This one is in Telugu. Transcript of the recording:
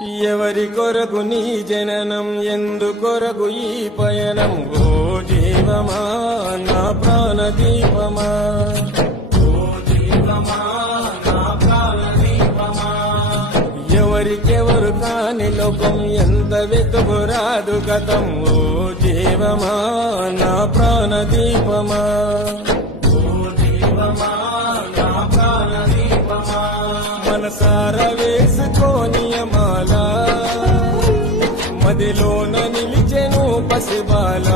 ఎవరి కొరకు నీ జననం ఎందు కొరకు ఈ పయనం ఓ జీవమా నా ప్రాణ దీపమా ఓ జీవమా నా ప్రాణ దీపమా ఎవరికెవరు కాని లోకం ఎంత వెతుకురాదు గతం ఓ జీవమా నా ప్రాణ దీపమా ఓ జీవమా నా ప్రాణ దీపమా మనసార వేసుకోని మాల మదిలోన నిలిచెను పసిబాల